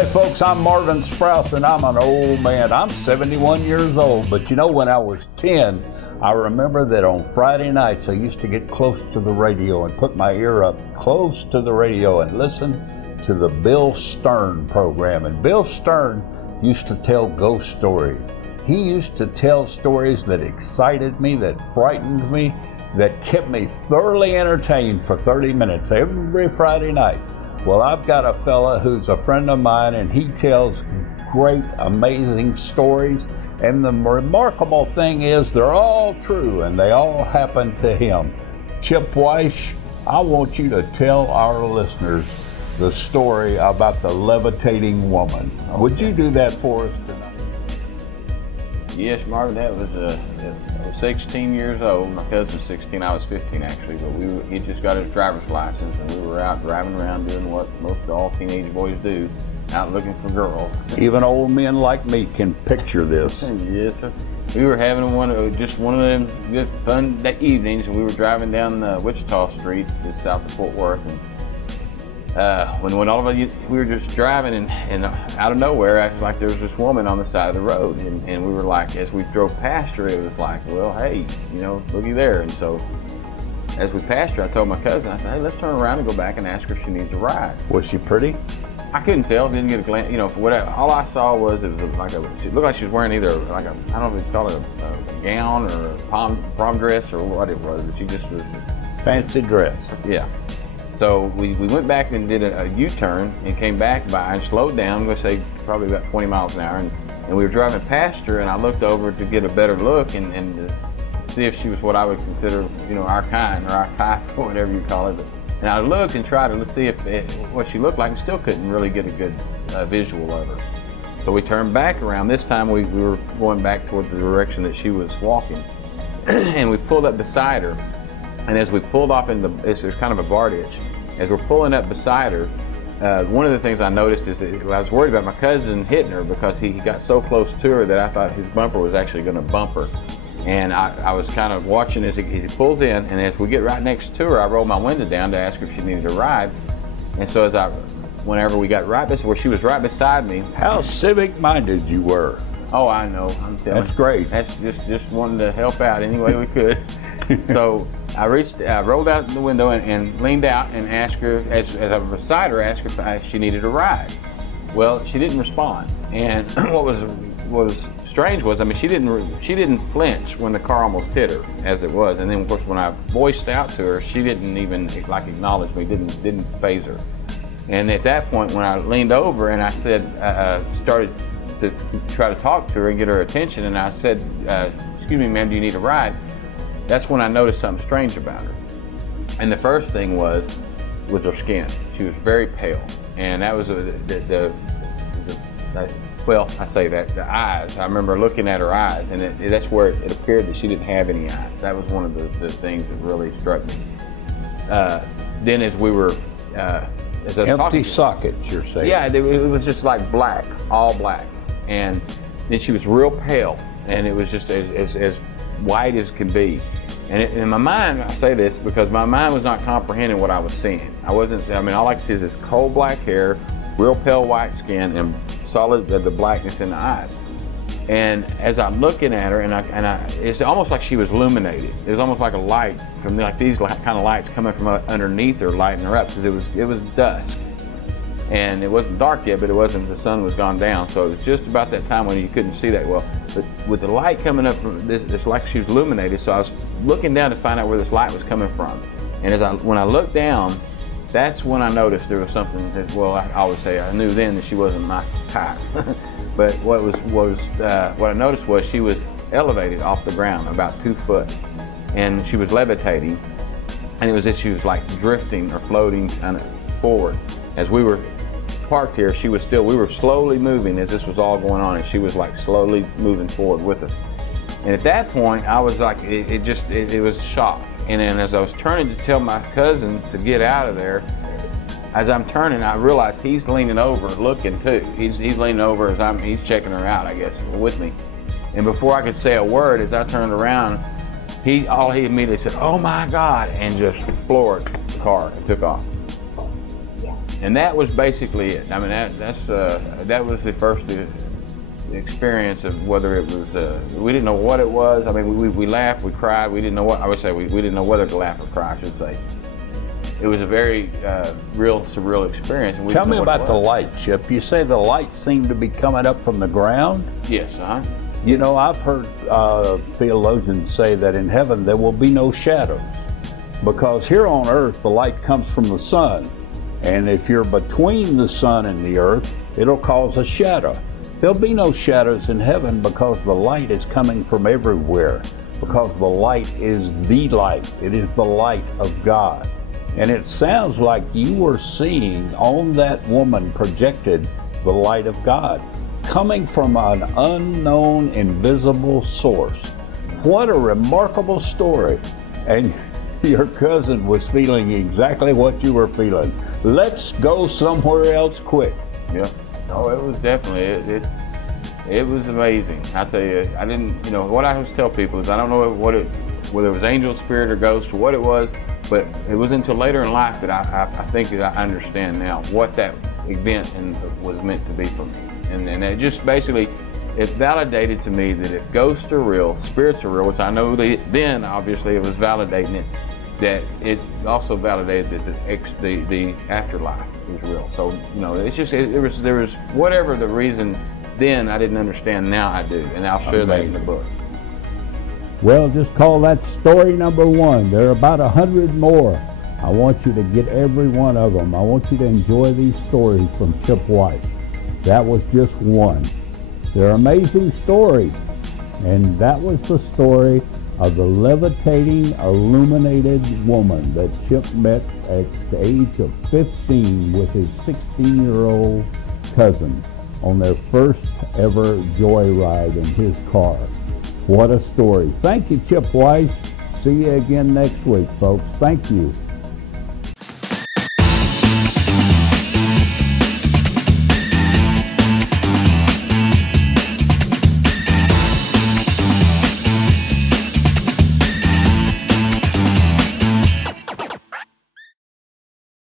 Hi folks, I'm Marvin Sprouse and I'm an old man. I'm 71 years old, but you know, when I was 10, I remember that on Friday nights I used to get close to the radio and put my ear up close to the radio and listen to the Bill Stern program. And Bill Stern used to tell ghost stories. He used to tell stories that excited me, that frightened me, that kept me thoroughly entertained for 30 minutes every Friday night. Well, I've got a fella who's a friend of mine, and he tells great, amazing stories. And the remarkable thing is they're all true, and they all happen to him. Chip2, I want you to tell our listeners the story about the levitating woman. Would you do that for us tonight? Yes, Marvin, that was I was 16 years old. My cousin was 16, I was 15 actually, but he just got his driver's license, and we were out driving around doing what most all teenage boys do, out looking for girls. Even old men like me can picture this. Yes, sir. We were having just one of them good fun evenings, and we were driving down Wichita Street, just south of Fort Worth, and when all of us, we were just driving, and out of nowhere, acted like there was this woman on the side of the road, and we were like, as we drove past her, it was like, well, hey, you know, looky there. And so, as we passed her, I told my cousin, I said, hey, let's turn around and go back and ask her if she needs a ride. Was she pretty? I couldn't tell, didn't get a glance, you know, for whatever. All I saw was it was like she looked like she was wearing either like I don't know if you call it a gown or a prom dress or what it was, but she just was fancy dress. Yeah. So we went back and did a U-turn and came back by and slowed down, I'm going to say probably about 20 miles an hour. And we were driving past her, and I looked over to get a better look and to see if she was what I would consider, you know, our kind or our type or whatever you call it. And I looked and tried to see what she looked like, and still couldn't really get a good visual of her. So we turned back around. This time we were going back toward the direction that she was walking. And we pulled up beside her. And as we pulled off it's kind of a bar ditch. As we're pulling up beside her, one of the things I noticed is that I was worried about my cousin hitting her because he got so close to her that I thought his bumper was actually going to bump her. And I was kind of watching as he pulls in, and as we get right next to her, I rolled my window down to ask her if she needed a ride. And so whenever we got right where she was right beside me. How civic-minded you were. Oh, I know. I'm telling you. That's great. That's just wanting to help out any way we could. So I rolled out the window and leaned out and asked her, as I was beside her, asked her if she needed a ride. Well, she didn't respond. And what was strange was, I mean, she didn't flinch when the car almost hit her, as it was. And then, of course, when I voiced out to her, she didn't even like acknowledge me, didn't faze her. And at that point, when I leaned over and I said, started to try to talk to her and get her attention, and I said, excuse me, ma'am, do you need a ride? That's when I noticed something strange about her. And the first thing was her skin. She was very pale. And that was well, I say that, the eyes. I remember looking at her eyes, and that's where it appeared that she didn't have any eyes. That was one of the things that really struck me. Then as we were, as I was empty sockets, you're saying? Yeah, it was just like black, all black. And then she was real pale, and it was just as white as can be. And in my mind, I say this because my mind was not comprehending what I was seeing. All I could see is this coal black hair, real pale white skin, and solid the blackness in the eyes. And as I'm looking at her, and it's almost like she was illuminated. It was almost like a light from like these kind of lights coming from underneath her, lighting her up, because it was dusk. And it wasn't dark yet, but it wasn't, the sun was gone down. So it was just about that time when you couldn't see that well. But with the light coming up from this, it's like she was illuminated. So I was looking down to find out where this light was coming from. And when I looked down, that's when I noticed there was something that, well, I always say I knew then that she wasn't my type. But what I noticed was she was elevated off the ground about 2 foot, and she was levitating, and it was as she was like drifting or floating kind of forward. As we were parked here, we were slowly moving as this was all going on, and she was like slowly moving forward with us. And at that point, I was like, it was a shock. And then as I was turning to tell my cousin to get out of there, as I'm turning, I realized he's leaning over, looking too. He's leaning over as he's checking her out, I guess, with me. And before I could say a word, as I turned around, he immediately said, "Oh my God," and just floored the car and took off. And that was basically it. I mean, that was the first experience of whether it was, we didn't know what it was. I mean, we laughed, we cried, we didn't know what, I would say we didn't know whether to laugh or cry, I should say. It was a very real, surreal experience. And Tell me about the light, Chip. You say the light seemed to be coming up from the ground? Yes, You know, I've heard theologians say that in heaven there will be no shadow, because here on earth the light comes from the sun, and if you're between the sun and the earth, it'll cause a shadow. There'll be no shadows in heaven because the light is coming from everywhere, because the light is the light. It is the light of God. And it sounds like you were seeing on that woman projected the light of God, coming from an unknown, invisible source. What a remarkable story. And your cousin was feeling exactly what you were feeling. Let's go somewhere else quick. Yeah. Oh, it was definitely, it was amazing. I tell you, I didn't, you know, what I always tell people is I don't know whether it was angel, spirit, or ghost, or what it was, but it was until later in life that I think that I understand now what that event was meant to be for me. And it just basically, it validated to me that if ghosts are real, spirits are real, which I know then obviously it was validating it, that it also validated that the afterlife is real. So, you know, it's just, there was whatever the reason then I didn't understand, now I do, and I'll share that in the book. Well, just call that story number 1. There are about 100 more. I want you to get every one of them. I want you to enjoy these stories from Chip White. That was just one. They're amazing stories. And that was the story of the levitating, illuminated woman that Chip met at the age of 15 with his 16-year-old cousin on their first ever joyride in his car. What a story. Thank you, Chip White. See you again next week, folks. Thank you.